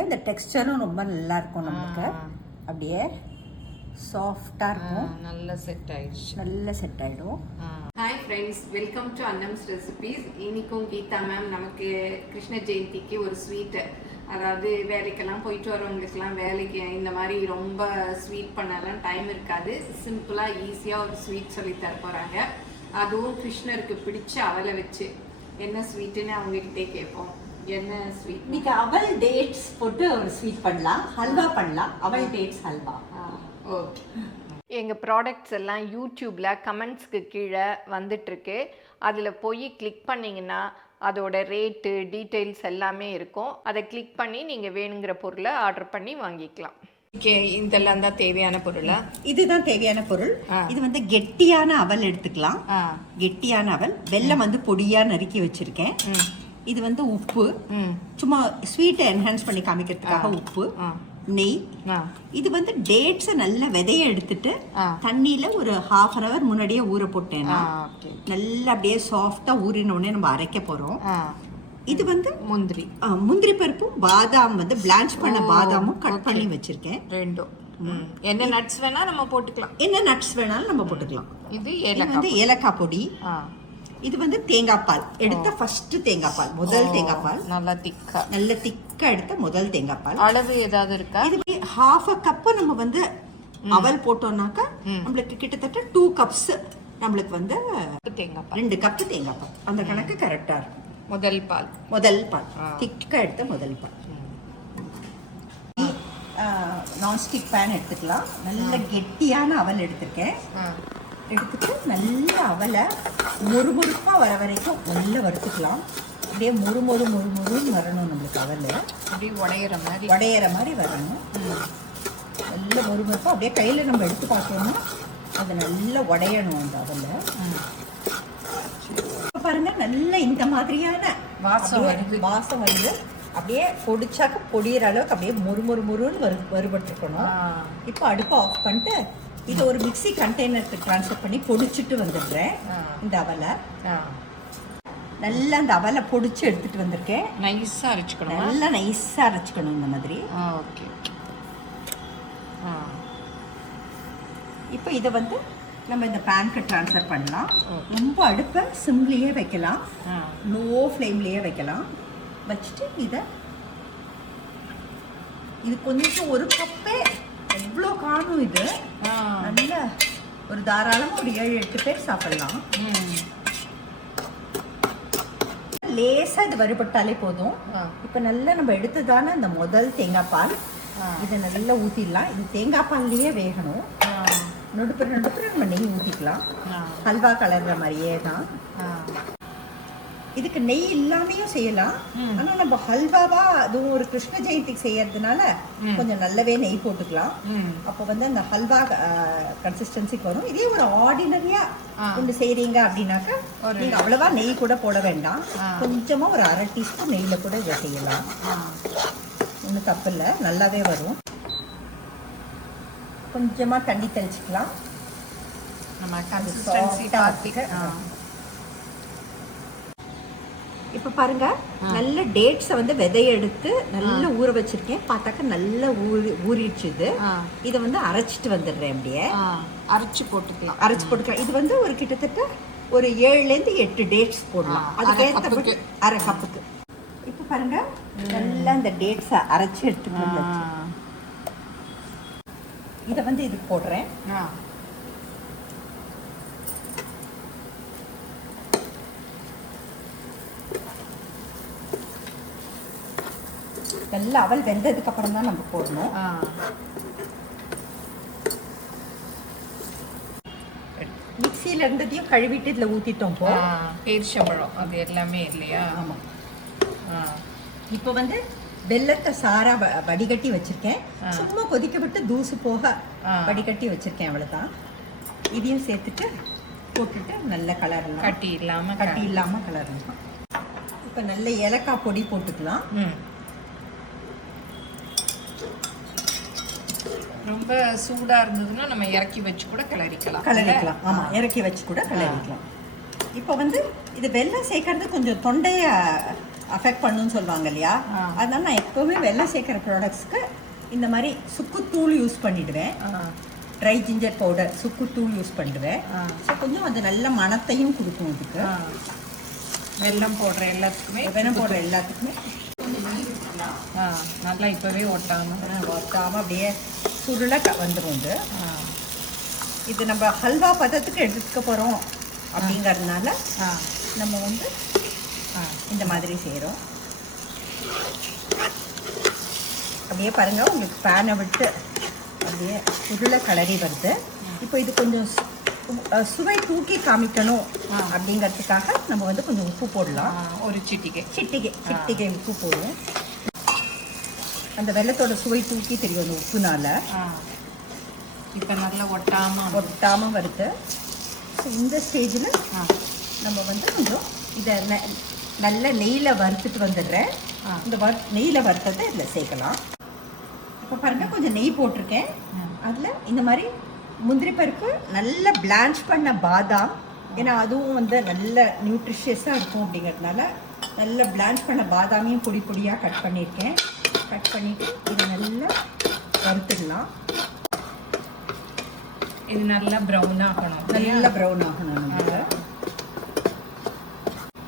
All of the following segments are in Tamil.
இந்த டெக்ஸ்சரும் ரொம்ப நல்லா இருக்கும் நமக்கு. அப்படியே சாஃப்டா இருக்கும். நல்ல செட் ஆயிடும். Hi friends, welcome to Annam's recipes. இன்னைக்கும் கீதா மேம் நமக்கு கிருஷ்ண ஜெயந்திக்கு ஒரு ஸ்வீட்டு, அதாவது வேலைக்கெல்லாம் போயிட்டு வரவங்களுக்குலாம் வேலைக்கு இந்த மாதிரி ரொம்ப ஸ்வீட் பண்ணலாம் டைம் இருக்காது. சிம்பிளாக ஈஸியாக ஒரு ஸ்வீட் சொல்லி தர போகிறாங்க. அதுவும் கிருஷ்ணருக்கு பிடிச்ச அவலை வச்சு என்ன ஸ்வீட்டுன்னு அவங்ககிட்டே கேட்போம். என்ன ஸ்வீட்? இன்னைக்கு அவல் டேட்ஸ் போட்டு ஒரு ஸ்வீட் பண்ணலாம், ஹல்வா பண்ணலாம். அவல் டேட்ஸ் ஹல்வா. ஓகே. எங்கள் ப்ராடக்ட்ஸ் எல்லாம் யூடியூப்பில் கமெண்ட்ஸ்க்கு கீழே வந்துட்டுருக்கு. அதில் போய் கிளிக் பண்ணிங்கன்னா அதோட ரேட்டு டீட்டெயில்ஸ் எல்லாமே இருக்கும். அதை கிளிக் பண்ணி நீங்கள் வேணுங்கிற பொருளை ஆர்டர் பண்ணி வாங்கிக்கலாம். ஓகே, இதெல்லாம் தான் தேவையான பொருளா? இதுதான் தேவையான பொருள். இது கெட்டியான அவல் எடுத்துக்கலாம். கெட்டியான அவல், வெல்லம் பொடியா நறுக்கி வச்சிருக்கேன். இது உப்பு, சும்மா ஸ்வீட்டை என்ஹான்ஸ் பண்ணி காமிக்கிறதுக்காக உப்பு, நெய். இது டேட்ஸ் நல்ல விதைய எடுத்துட்டு தண்ணியில ஒரு 1/2 hour முன்னாடியே ஊற போட்டேன்னா நல்லா அப்படியே சாஃப்டா ஊறின உடனே நம்ம அரைக்க போறோம். இது முந்திரி பருப்பும் பாதாம் பிளான்ச் பண்ண பாதாமும் கட் பண்ணி வச்சிருக்கேன். ரெண்டும் என்ன நட்ஸ் வேணா நம்ம போட்டுக்கலாம். என்ன நட்ஸ் வேணாலும் நம்ம போட்டுக்கலாம். இது ஏலக்காய் பொடி. இது தேங்காய் பால் எடுத்த ஃபர்ஸ்ட் தேங்காய் பால், முதல் தேங்காய் பால். நல்ல திக்கா எடுத்த முதல் தேங்காய் பால். அளவு ஏதாவது இருக்கா? இது 1/2 cup நம்ம அவல் போட்டோம்னாக்கா நம்மளுக்கு கிட்டத்தட்ட 2 cups நம்மளுக்கு தேங்காய் பால், 2 cup தேங்காய் பால். அந்த கணக்கு கரெக்டா இருக்கும். முதல் பால் திக்கா எடுத்த முதல் பால். நான்ஸ்டிக் பேன் எடுத்துக்கலாம். நல்ல கெட்டியான அவல் எடுத்திருக்கேன். எடுத்துட்டு நல்ல அவலை முறுமுறுப்பா வர வரைக்கும் நல்லா வறுத்துக்கலாம். அப்படியே முறுமுறுன்னு வரணும். நம்மளுக்கு அவல் அப்படியே உடையிற மாதிரி வரணும். நல்ல முறுமுறுப்பா அப்படியே கையில நம்ம எடுத்து பார்த்தோம்னா அது நல்லா உடையணும் அந்த அவல்ல. பாருங்க, நல்ல இந்த மாதிரியான வாசம் வருது. அப்படியே பொடிச்சாக்க பொடியிற அளவுக்கு அப்படியே முறுமுறுன்னு வறுபட்டுருக்கணும். இப்போ அடுப்பை ஆஃப் பண்ணிட்டு இதை ஒரு மிக்ஸி கண்டெய்னருக்கு ட்ரான்ஸ்ஃபர் பண்ணி பொடிச்சிட்டு வந்துடுறேன். இந்த அவலை நல்லா அந்த அவலை பொடிச்சு எடுத்துட்டு வந்திருக்கேன். நைஸா அரைச்சுக்கணும். நல்லா நைஸா அரைச்சுக்கணும் இந்த மாதிரி. ஓகே. இப்போ இதை நம்ம இந்த பேனுக்கு ட்ரான்ஸ்ஃபர் பண்ணலாம். ரொம்ப அடுப்பை சிம்லேயே வைக்கலாம், லோ ஃப்ளேம்லேயே வைக்கலாம். வச்சுட்டு இது கொஞ்சம் ஒரு கப்பே எவ்வளோ காணும். இது நல்ல ஒரு தாராளமாக ஒரு 7-8 பேர் சாப்பிடலாம். லேசாக இது வறுபட்டாலே போதும். இப்போ நல்லா நம்ம எடுத்ததான இந்த முதல் தேங்காய் பால் இதை நல்லா ஊற்றிடலாம். இது தேங்காய் பால்லையே வேகணும். நடுப்புற நம்ம நெய் ஊற்றிக்கலாம். ஹல்வா கலர்ற மாதிரியே தான். இதுக்கு நெய் இல்லாமையும் செய்யலாம். ஆனா நம்ம ஹல்வாவா அதுவும் ஒரு கிருஷ்ண ஜெயந்திக்கு செய்யறதுனால கொஞ்சம் நல்லாவே நெய் போட்டுக்கலாம். அப்போ அந்த ஹல்வா கன்சிஸ்டன்சிக்கு வரும். இதே ஒரு ஆர்டினரியா கொண்டு செய்றீங்க அப்படின்னாக்கா நீங்க அவ்வளவா நெய் கூட போட வேண்டாம். கொஞ்சமா ஒரு 1/2 டீஸ்பூன் நெய்ல கூட இதை செய்யலாம். ஒன்றும் தப்பு இல்லை, நல்லாவே வரும். கொஞ்சமா தண்ணி தெளிச்சுக்கலாம். இப்போ பாருங்க, நல்ல டேட்ஸை விதைய எடுத்து நல்லா ஊற வச்சிருக்கேன். பார்த்தாக்க நல்லா ஊறிடுச்சு. இதை அரைச்சிட்டு வந்துடுறேன். அப்படியே அரைச்சு போட்டுக்கலாம். இது ஒரு கிட்டத்தட்ட ஒரு 7-8 டேட்ஸ் போடலாம். அதுக்கேற்ற 1/2 கப்புக்கு. இப்போ பாருங்க, நல்லா இந்த டேட்ஸை அரைச்சி எடுத்துட்டு வந்துச்சு. இதை இது போடுறேன். நல்லா அவல் வெந்ததுக்கு அப்புறம் தான் நம்ம போடணும். மிக்சியில இருந்ததையும் கழுவிட்டு இதுல ஊத்திட்டோம். பேரிச்சம்பழம் அது எல்லாமே இல்லையா? ஆமா. இப்போ வெல்லத்தை சாரா வடிகட்டி வச்சிருக்கேன். சும்மா கொதிக்க விட்டு தூசு போக வடிகட்டி வச்சிருக்கேன். அவ்வளவுதான். இதையும் சேர்த்துட்டு போட்டுட்டு நல்ல கலர்லாம் கட்டி இல்லாம கலர்லாம். இப்போ நல்ல ஏலக்காய் பொடி போட்டுக்கலாம். ரொம்ப சூடா இருந்ததுன்னா நம்ம இறக்கி வச்சு கூட கிளறிக்கலாம். ஆமா, இறக்கி வச்சு கூட கிளறிக்கலாம். இப்போ இது வெல்லம் சேர்க்கறது கொஞ்சம் தொண்டைய அஃபெக்ட் பண்ணுன்னு சொல்லுவாங்க இல்லையா, அதனால நான் எப்போவுமே வெல்லம் சேர்க்குற ப்ராடக்ட்ஸ்க்கு இந்த மாதிரி சுக்குத்தூள் யூஸ் பண்ணிடுவேன். ட்ரை ஜிஞ்சர் பவுடர் சுக்குத்தூள் யூஸ் பண்ணிடுவேன். ஸோ கொஞ்சம் அது நல்ல மணத்தையும் கொடுக்கும். இதுக்கு வெல்லம் போடுற எல்லாத்துக்குமே நல்லா இப்போவே ஒட்டாமல் அப்படியே சுருளை வந்துடும். இது நம்ம ஹல்வா பதத்துக்கு எடுத்துக்க போகிறோம் அப்படிங்கிறதுனால நம்ம வந்து இந்த மாதிரி செய்கிறோம். அப்படியே பாருங்கள், உங்களுக்கு பேனை விட்டு அப்படியே சுருளை கலரி வருது. இப்போ இது கொஞ்சம் சுவை தூக்கி காமிக்கணும் அப்படிங்கிறதுக்காக நம்ம வந்து கொஞ்சம் உப்பு போடலாம். ஒரு சிட்டிகை உப்பு போடுவோம். அந்த வெல்லத்தோட சுவை தூக்கி தெரியும் அந்த உப்புனால. இப்போ நல்லா ஒட்டாமல் வருது. ஸோ இந்த ஸ்டேஜில் நம்ம வந்து கொஞ்சம் இதை நல்ல நெய்யில் வறுத்துட்டு வந்துடுறேன். இந்த நெய்யில் வறுத்ததை இதில் சேர்க்கலாம். இப்போ பாருங்கள், கொஞ்சம் நெய் போட்டிருக்கேன். அதில் இந்த மாதிரி முந்திரி பருப்பு, நல்ல பிளான்ச் பண்ண பாதாம், ஏன்னா அதுவும் வந்து நல்ல நியூட்ரிஷியஸாக இருக்கும் அப்படிங்கிறதுனால நல்ல பிளான்ச் பண்ண பாதாமையும் பொடி பொடியாக கட் பண்ணியிருக்கேன். கட் பண்ணிவிட்டு இதை நல்லா வறுத்துடலாம். இது நல்லா ப்ரௌன் ஆகணும். நமக்கு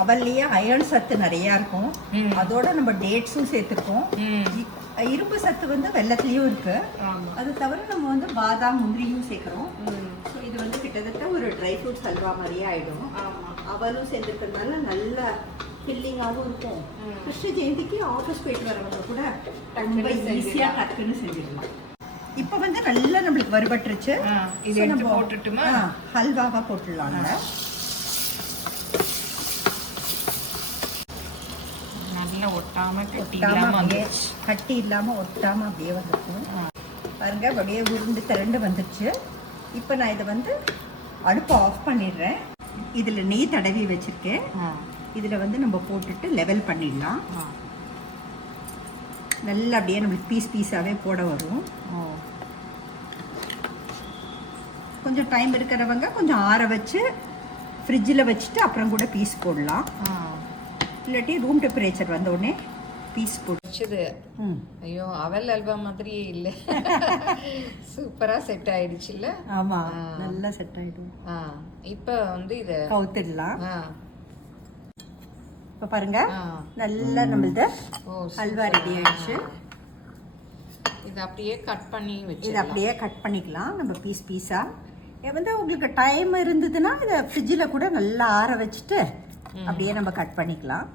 அவல்லையே அயர்ன் சத்து நிறையா இருக்கும். அதோட நம்ம டேட்ஸும் சேர்த்துருக்கோம். இரும்பு சத்து வந்து வெல்லத்துலேயும் இருக்கு. அது தவிர நம்ம வந்து பாதாம் முந்திரியும் சேர்க்குறோம். ஸோ இது வந்து கிட்டத்தட்ட ஒரு ட்ரை ஃப்ரூட்ஸ் ஹல்வா மாதிரியே ஆகிடும். அவலும் சேர்ந்துருக்கிறதுனால நல்ல ஃபில்லிங்காகவும் இருக்கும். கிருஷ்ண ஜெயந்திக்கு ஆஃபீஸ் போயிட்டு வரவங்க கூட ரொம்ப ஈஸியாக டக்குன்னு செஞ்சிடலாம். இப்போ வந்து நல்லா நம்மளுக்கு வறுபட்டுருச்சு. இது நம்ம போட்டுட்டுமா ஹல்வாவாக போட்டுடலாங்க. நல்லா கட்டி இல்லாமல் ஒட்டாமல் அப்படியே வந்துருக்கும். பாருங்க, அப்படியே உருண்டு திரண்டு வந்துடுச்சு. இப்போ நான் இதை வந்து அடுப்பை ஆஃப் பண்ணிடுறேன். இதில் நெய் தடவி வச்சுருக்கேன். இதில் வந்து நம்ம போட்டுட்டு லெவல் பண்ணிடலாம். நல்லா அப்படியே நம்மளுக்கு பீஸாகவே போட வரும். கொஞ்சம் டைம் இருக்கிறவங்க கொஞ்சம் ஆற வச்சு ஃப்ரிட்ஜில் வச்சுட்டு அப்புறம் கூட பீஸ் போடலாம். இல்லாட்டி ரூம் டெம்பரேச்சர் வந்த உடனே பீஸ் போடுச்சது. ஐயோ, அவல் அல்வா மாதிரியே இல்லை. சூப்பராக செட் ஆயிடுச்சு இல்லை? ஆமாம், நல்லா செட் ஆகிடும். இப்போ வந்து இதை கவுத்துடலாம். இப்போ பாருங்க, நல்லா நம்மளது ஹல்வா ரெடி ஆயிடுச்சு. இதை அப்படியே கட் பண்ணி வச்சு கட் பண்ணிக்கலாம் நம்ம பீஸாக. வந்து உங்களுக்கு டைம் இருந்ததுன்னா இதை ஃப்ரிட்ஜில் கூட நல்லா ஆற வச்சுட்டு அப்படியே நம்ம கட் பண்ணிக்கலாம்.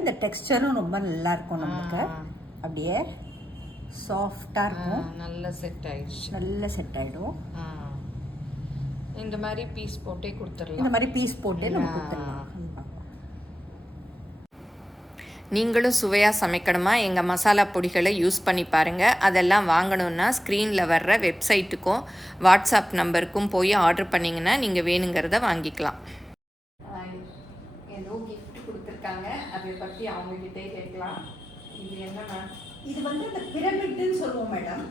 இந்த டெக்ஸ்டரும் ரொம்ப நல்லா இருக்கும். நமக்கு அப்படியே சாஃப்டாக இருக்கும். நல்லா செட் ஆகிடும். இந்த மாதிரி பீஸ் போட்டே கொடுத்துடலாம். நீங்களும் சுவையாக சமைக்கணுமா? எங்கள் மசாலா பொடிகளை யூஸ் பண்ணி பாருங்கள். அதெல்லாம் வாங்கணுன்னா ஸ்க்ரீனில் வர்ற வெப்சைட்டுக்கும் வாட்ஸ்அப் நம்பருக்கும் போய் ஆர்டர் பண்ணிங்கன்னா நீங்கள் வேணுங்கிறத வாங்கிக்கலாம். ஏதோ கிஃப்ட் கொடுத்துருக்காங்க, அதை பற்றி அவங்ககிட்டே கேட்கலாம். இது என்ன? இது வந்து இந்த பிரமிட்னு சொல்லுவோம் மேடம்.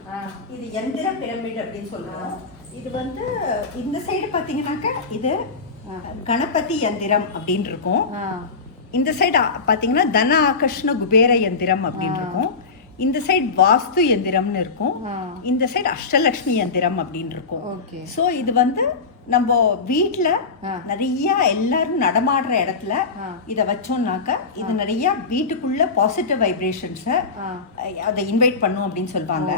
இது எந்திர பிரமிட் அப்படின்னு சொல்லுவோம். இது வந்து இந்த சைடு பார்த்தீங்கன்னாக்கா இது கணபதி யந்திரம் அப்படின்னு இருக்கும். இந்த சைடு பார்த்தீங்கன்னா தன ஆகர்ஷ்ண குபேர யந்திரம் அப்படின்னு இருக்கும். இந்த சைடு வாஸ்து யந்திரம்னு இருக்கும். இந்த சைடு அஷ்டலக்ஷ்மி யந்திரம் அப்படின்னு இருக்கும். ஸோ இது வந்து நம்ம வீட்டில் நிறைய எல்லாரும் நடமாடுற இடத்துல இதை வச்சோம்னாக்கா இது நிறைய வீட்டுக்குள்ள பாசிட்டிவ் வைப்ரேஷன்ஸை அதை இன்வைட் பண்ணும் அப்படின்னு சொல்லுவாங்க.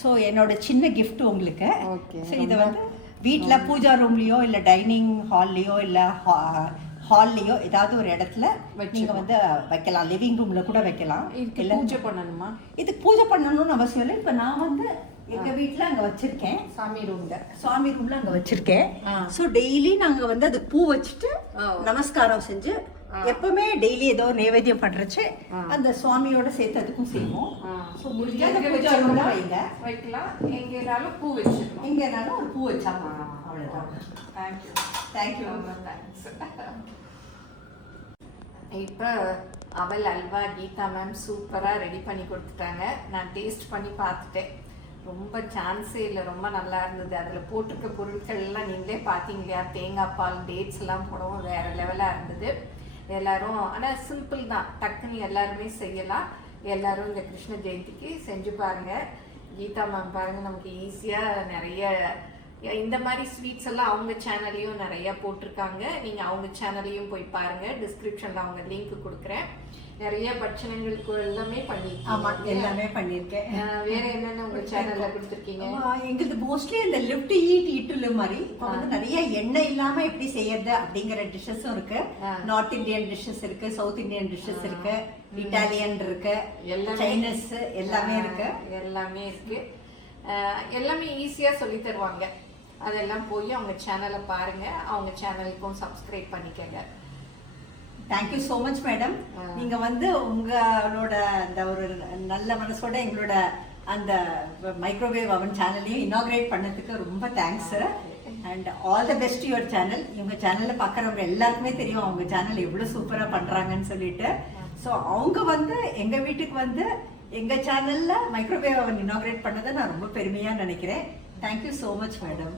ஸோ என்னோட சின்ன கிஃப்ட் உங்களுக்கு. ஸோ இதை வந்து வீட்டில் பூஜா ரூம்லேயோ இல்லை டைனிங் ஹால்லையோ இல்லை ஹால்லையோ ஏதாவது ஒரு இடத்துல நீங்க வந்து வைக்கலாம். லிவிங் ரூம்ல கூட வைக்கலாம். பூஜை பண்ணணுமா? இதுக்கு பூஜை பண்ணணும்னு அவசியம் இல்லை. இப்போ நான் வந்து எங்க வீட்டுல அங்க வச்சிருக்கேன். சாமி ரூம்ல அங்க வச்சிருக்கேன். ஸோ டெய்லி நாங்க வந்து அதுக்கு பூ வச்சுட்டு நமஸ்காரம் செஞ்சு எப்பவுமே டெய்லி ஏதோ நைவேத்தியம் பண்றச்சு அந்த சுவாமியோட சேர்த்து அதுக்கும் செய்வோம். ஸோ முடிஞ்சா பூஜை ரூம்ல வைக்கலாம். எங்கேனாலும் பூ வச்சிருக்கோம். எங்கேனாலும் ஒரு பூ வச்சாங்க. அவ்வளோதான். தேங்க்யூ. இப்போ அவல் அல்வா கீதா மேம் சூப்பராக ரெடி பண்ணி கொடுத்துட்டாங்க. நான் டேஸ்ட் பண்ணி பார்த்துட்டேன். ரொம்ப சான்ஸே இல்லை, ரொம்ப நல்லா இருந்தது. அதில் போட்டிருக்க பொருட்கள் எல்லாம் நீங்களே பார்த்தீங்க இல்லையா, தேங்காய் பால், டேட்ஸ் எல்லாம் போடவும் வேறு லெவலாக இருந்தது. எல்லாரும் ஆனால் சிம்பிள் தான், டக்குன்னு எல்லாருமே செய்யலாம். எல்லாரும் இந்த கிருஷ்ண ஜெயந்திக்கு செஞ்சு பாருங்க. கீதா மேம் பாருங்க, நமக்கு ஈஸியாக நிறைய இந்த மாதிரி ஸ்வீட்ஸ் எல்லாம் அவங்க சேனல்லையும் நிறைய போட்டிருக்காங்க. நீங்க அவங்க சேனல்லையும் போய் பாருங்க, டிஸ்கிரிப்ஷன்ல அவங்க லிங்க் கொடுக்குறேன். நிறைய பட்சணங்களுக்கு எல்லாமே பண்ணிருக்கீங்க. எல்லாமே பண்ணிருக்கேன். வேற என்னென்ன உங்க சேனல்ல கொடுத்துருக்கீங்க? எங்களுக்கு மோஸ்ட்லி இந்த லிஃப்ட் ஈட் ஈட்டுல மாதிரி இப்போ வந்து நிறைய எண்ணெய் இல்லாம எப்படி செய்யறது அப்படிங்கிற டிஷ்ஷஸும் இருக்கு. நார்த் இந்தியன் டிஷ்ஷஸ் இருக்கு, சவுத் இந்தியன் டிஷ்ஷஸ் இருக்கு, இட்டாலியன் இருக்கு, சைனீஸ் எல்லாமே இருக்கு. எல்லாமே இருக்கு. எல்லாமே ஈஸியா சொல்லி தருவாங்க. அதெல்லாம் போய் அவங்க சேனலை பாருங்க, அவங்க சேனலுக்கும் சப்ஸ்கிரைப் பண்ணிக்கங்க. Thank you so much madam. நீங்க வந்து உங்களோட அந்த ஒரு நல்ல மனசோட எங்களோட அந்த மைக்ரோவேவ் அவன் சேனலையும் இனாகிரேட் பண்ணதுக்கு ரொம்ப thanks. And all the best your channel. இவங்க சேனல்ல பாக்குறவங்க எல்லாருக்குமே தெரியும் அவங்க சேனல் எவ்வளவு சூப்பரா பண்றாங்கன்னு சொல்லிட்டு. ஸோ அவங்க வந்து எங்க வீட்டுக்கு வந்து எங்க சேனல்ல மைக்ரோவேவ் அவன் இனாகிரேட் பண்ணதை நான் ரொம்ப பெருமையா நினைக்கிறேன். Thank you so much madam.